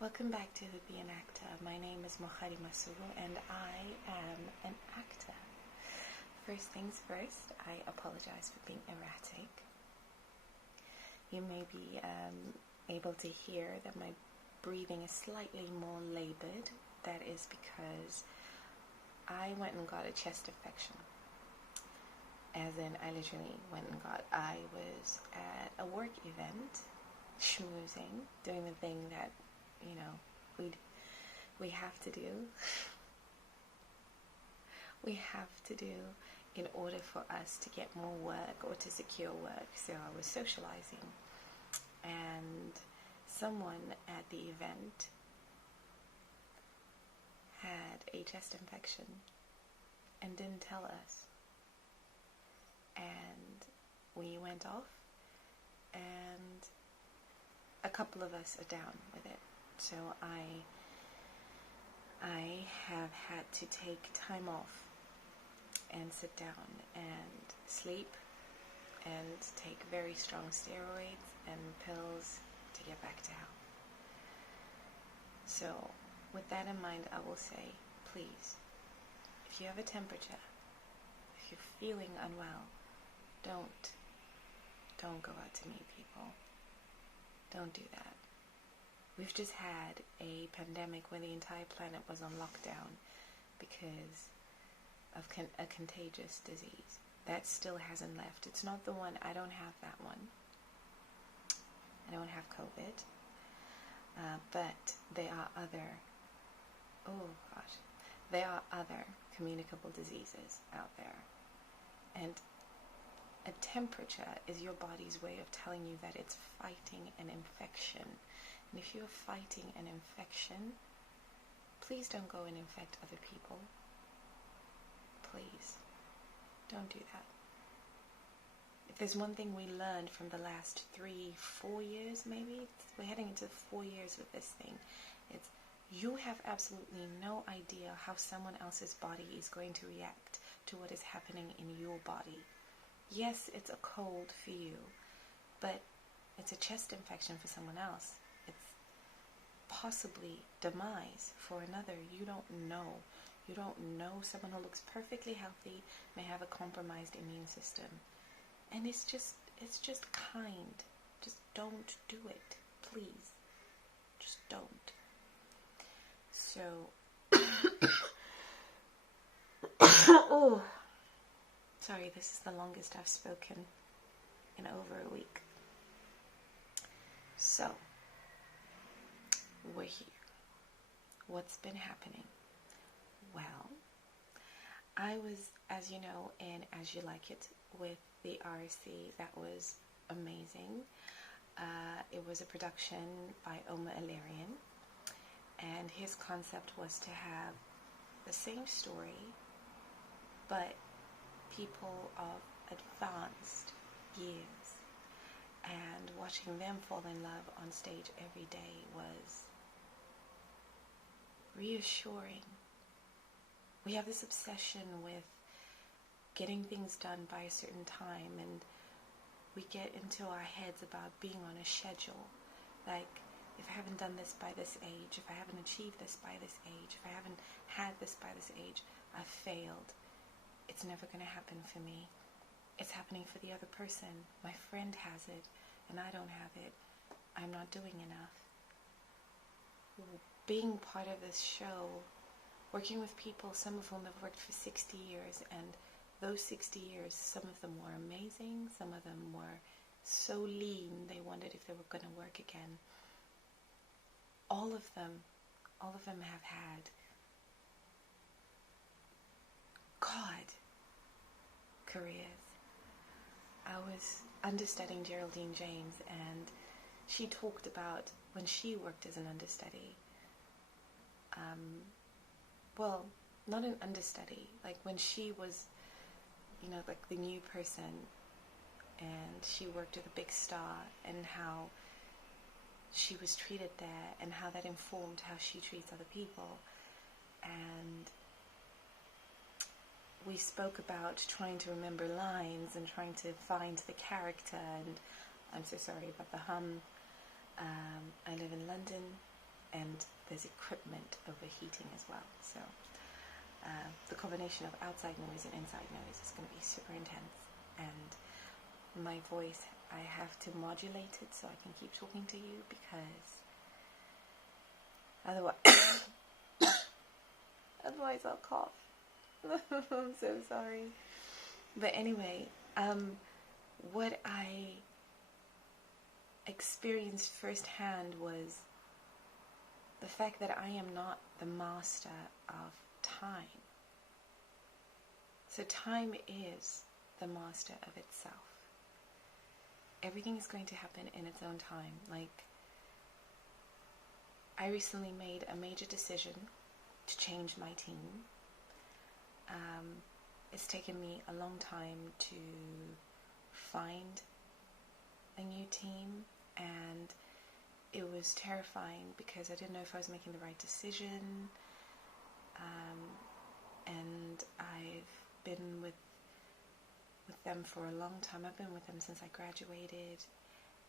Welcome back to the Be an Actor. My name is Mohari Masugu and I am an actor. First things first, I apologize for being erratic. You may be able to hear that my breathing is slightly more labored. That is because I went and got a chest infection. As in, I literally went and I was at a work event, schmoozing, doing the thing that, you know, we have to do. We have to do in order for us to get more work or to secure work. So I was socializing, and someone at the event had a chest infection and didn't tell us. And we went off, and a couple of us are down with it. So I have had to take time off and sit down and sleep and take very strong steroids and pills to get back to health. So with that in mind, I will say, please, if you have a temperature, if you're feeling unwell, don't go out to meet people. Don't do that. We've just had a pandemic where the entire planet was on lockdown because of a contagious disease. That still hasn't left. It's not the one. I don't have that one. I don't have COVID. But there are other communicable diseases out there. And a temperature is your body's way of telling you that it's fighting an infection. And if you're fighting an infection, please don't go and infect other people. Please, don't do that. If there's one thing we learned from the last 3-4 years, maybe, we're heading into 4 years with this thing, it's you have absolutely no idea how someone else's body is going to react to what is happening in your body. Yes, it's a cold for you, but it's a chest infection for someone else. It's possibly demise for another. You don't know. You don't know. Someone who looks perfectly healthy may have a compromised immune system. And it's just kind. Just don't do it. Please. Just don't. So, oh, sorry, this is the longest I've spoken in over a week. So, we're here. What's been happening? Well, I was, as you know, in As You Like It with the RSC. That was amazing. It was a production by Omar Ilarian, and his concept was to have the same story, but people of advanced years, and watching them fall in love on stage every day was reassuring. We have this obsession with getting things done by a certain time, and we get into our heads about being on a schedule. Like, if I haven't done this by this age, if I haven't achieved this by this age, if I haven't had this by this age, I've failed. It's never going to happen for me. It's happening for the other person. My friend has it, and I don't have it. I'm not doing enough. Being part of this show, working with people, some of whom have worked for 60 years, and those 60 years, some of them were amazing, some of them were so lean they wondered if they were going to work again. All of them have had, God, careers. I was understudying Geraldine James, and she talked about when she worked as an understudy. Well, not an understudy, like when she was, you know, like the new person, and she worked with a big star, and how she was treated there, and how that informed how she treats other people. And we spoke about trying to remember lines and trying to find the character, and I'm so sorry about the hum. I live in London, and there's equipment overheating as well. So the combination of outside noise and inside noise is going to be super intense, and my voice, I have to modulate it so I can keep talking to you, because otherwise I'll cough. I'm so sorry. But anyway, what I experienced firsthand was the fact that I am not the master of time. So time is the master of itself. Everything is going to happen in its own time. Like, I recently made a major decision to change my team. It's taken me a long time to find a new team, and it was terrifying because I didn't know if I was making the right decision. And I've been with them for a long time. I've been with them since I graduated,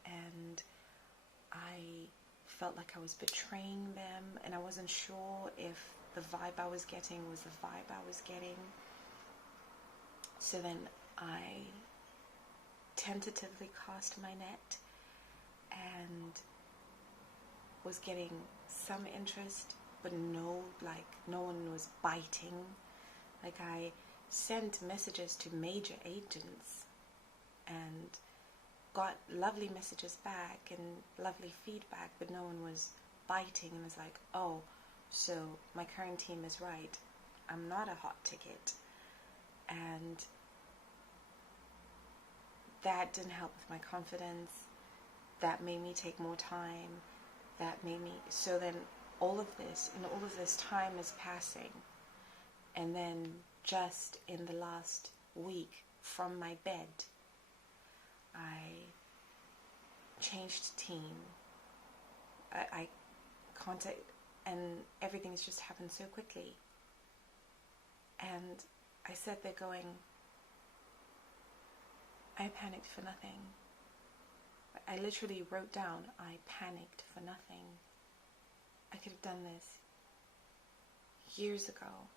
and I felt like I was betraying them, and I wasn't sure if the vibe I was getting was the vibe I was getting. So then I tentatively cast my net and was getting some interest, but no one was biting. Like, I sent messages to major agents and got lovely messages back and lovely feedback, but no one was biting, and it's like, oh, so my current team is right. I'm not a hot ticket. And that didn't help with my confidence. That made me take more time. So then all of this time is passing. And then just in the last week, from my bed, I changed team. I contact, and everything's just happened so quickly. And I sat there going, I panicked for nothing. I literally wrote down, I panicked for nothing. I could have done this years ago.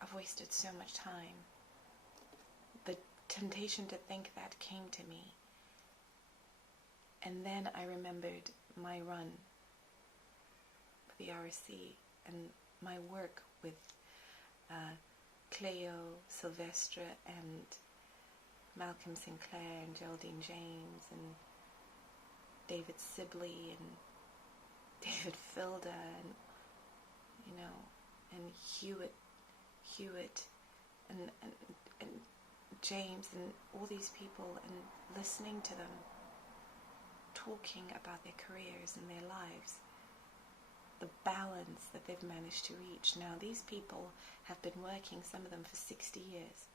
I've wasted so much time. The temptation to think that came to me. And then I remembered my run with the RSC and my work with Cleo, Sylvestre, and Malcolm Sinclair, and Geraldine James, and David Sibley, and David Filder, and and Hewitt, and James, and all these people, and listening to them talking about their careers and their lives, the balance that they've managed to reach. Now, these people have been working, some of them, for 60 years.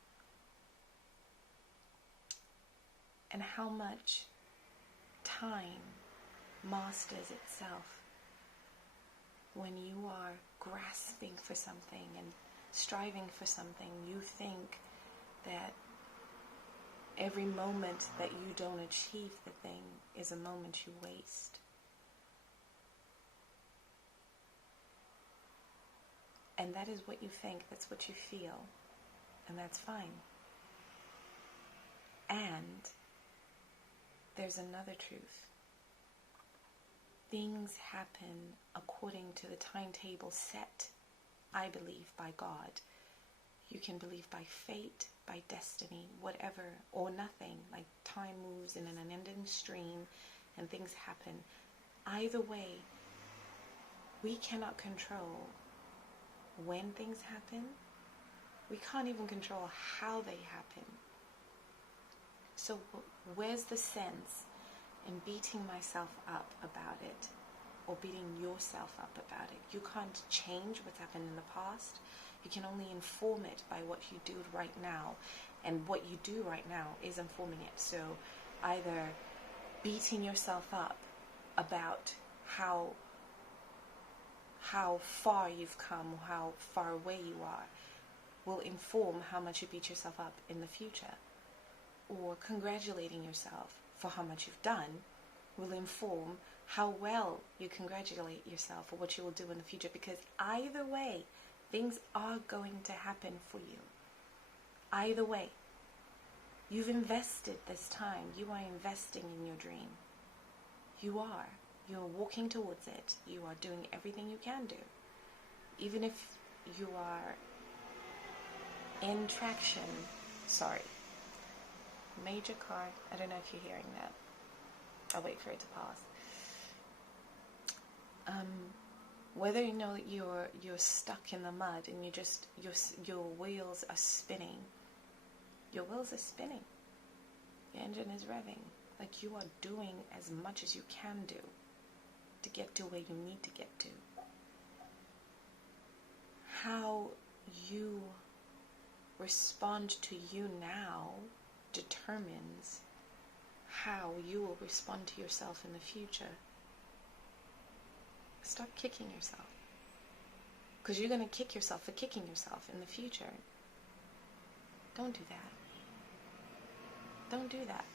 And how much time masters itself when you are grasping for something and striving for something. You think that every moment that you don't achieve the thing is a moment you waste. And that is what you think, that's what you feel, and that's fine. And there's another truth. Things happen according to the timetable set, I believe, by God. You can believe by fate, by destiny, whatever, or nothing. Like, time moves in an unending stream and things happen. Either way, we cannot control when things happen. We can't even control how they happen. So where's the sense in beating myself up about it, or beating yourself up about it? You can't change what's happened in the past. You can only inform it by what you do right now, and what you do right now is informing it. So either beating yourself up about how far you've come, or how far away you are, will inform how much you beat yourself up in the future. Or congratulating yourself for how much you've done will inform how well you congratulate yourself for what you will do in the future, because either way, things are going to happen for you. Either way, you've invested this time. You are investing in your dream. You are. You're walking towards it. You are doing everything you can do. Even if you are in traction. Sorry. Major car. I don't know if you're hearing that. I'll wait for it to pause. Whether you know that you're stuck in the mud and your wheels are spinning. Your wheels are spinning. Your engine is revving. Like, you are doing as much as you can do to get to where you need to get to. How you respond to you now determines how you will respond to yourself in the future. Stop kicking yourself. Because you're going to kick yourself for kicking yourself in the future. Don't do that. Don't do that.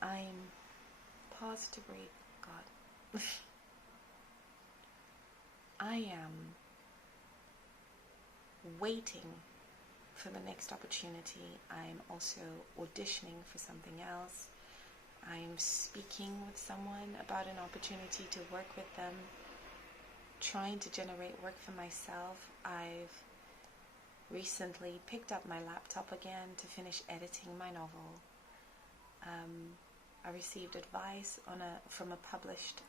I'm paused to breathe. God. I am waiting for the next opportunity. I'm also auditioning for something else. I'm speaking with someone about an opportunity to work with them, trying to generate work for myself. I've recently picked up my laptop again to finish editing my novel. I received advice from a published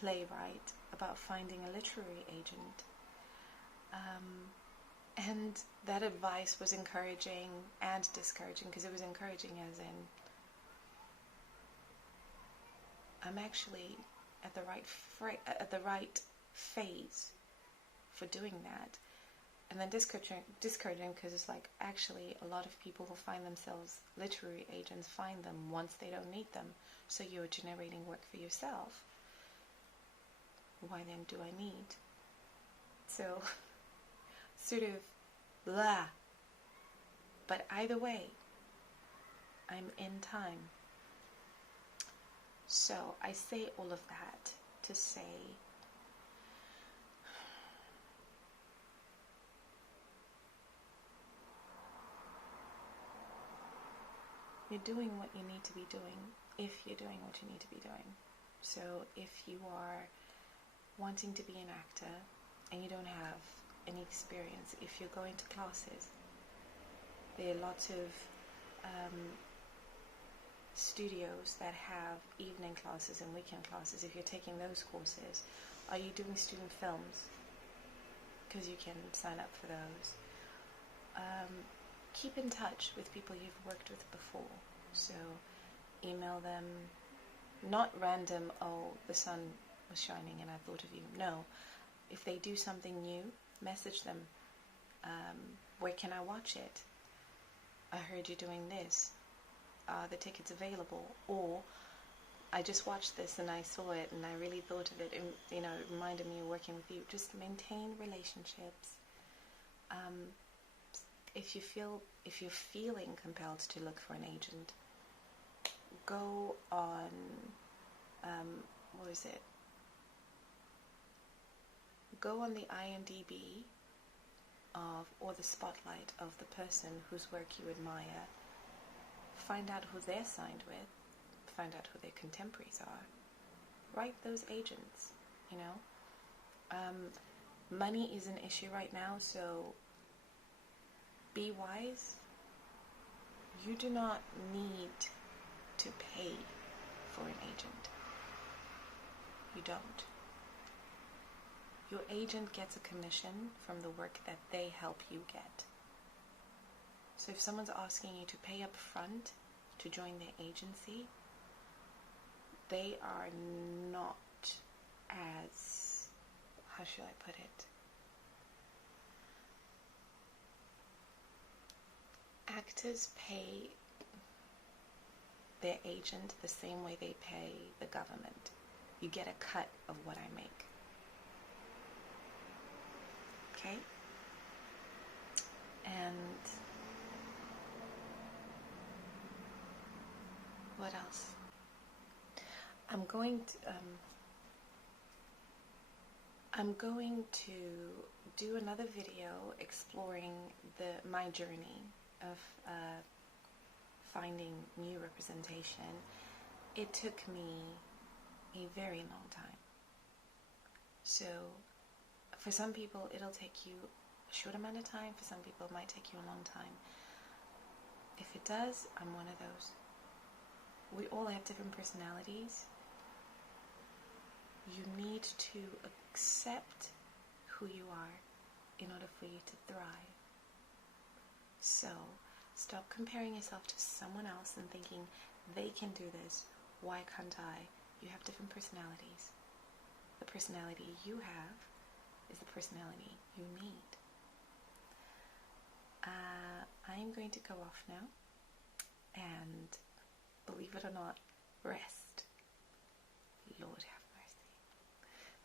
playwright about finding a literary agent. And that advice was encouraging and discouraging, because it was encouraging as in I'm actually at the right phase for doing that. And then discouraging because it's like, actually a lot of people who find themselves literary agents find them once they don't need them. So you're generating work for yourself. Why then do I need? So sort of blah. But either way, I'm in time. So I say all of that to say you're doing what you need to be doing if you're doing what you need to be doing. So if you are wanting to be an actor and you don't have any experience, if you're going to classes, there are lots of studios that have evening classes and weekend classes. If you're taking those courses, are you doing student films? Because you can sign up for those. Keep in touch with people you've worked with before. So email them, not random, oh, the sun was shining and I thought of you. No, if they do something new, message them. Where can I watch it? I heard you doing this. Are the tickets available? Or I just watched this and I saw it and I really thought of it, and it reminded me of working with you. Just maintain relationships. If you're feeling compelled to look for an agent, go on go on the IMDb or the spotlight of the person whose work you admire. Find out who they're signed with. Find out who their contemporaries are. Write those agents. Money is an issue right now, so be wise. You do not need to pay for an agent. You don't. Your agent gets a commission from the work that they help you get. So if someone's asking you to pay up front to join their agency, they are not as, how should I put it? Actors pay their agent the same way they pay the government. You get a cut of what I make. Okay? And I'm going to do another video exploring my journey of finding new representation. It took me a very long time. So for some people it'll take you a short amount of time, for some people it might take you a long time. If it does, I'm one of those. We all have different personalities. You need to accept who you are in order for you to thrive. So stop comparing yourself to someone else and thinking they can do this, why can't I? You have different personalities. The personality you have is the personality you need. I'm going to go off now and, believe it or not, rest. Lord have mercy.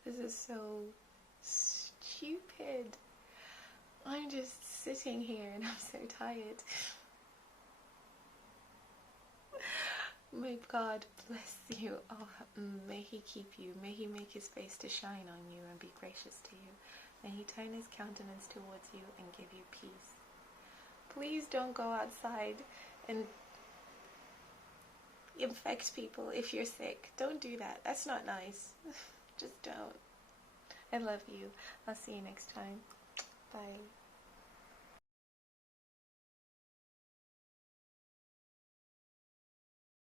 This is so stupid. I'm just sitting here and I'm so tired. May God bless you. Oh, may He keep you. May He make His face to shine on you and be gracious to you. May He turn His countenance towards you and give you peace. Please don't go outside and infect people if you're sick. Don't do that. That's not nice. Just don't. I love you. I'll see you next time. Bye.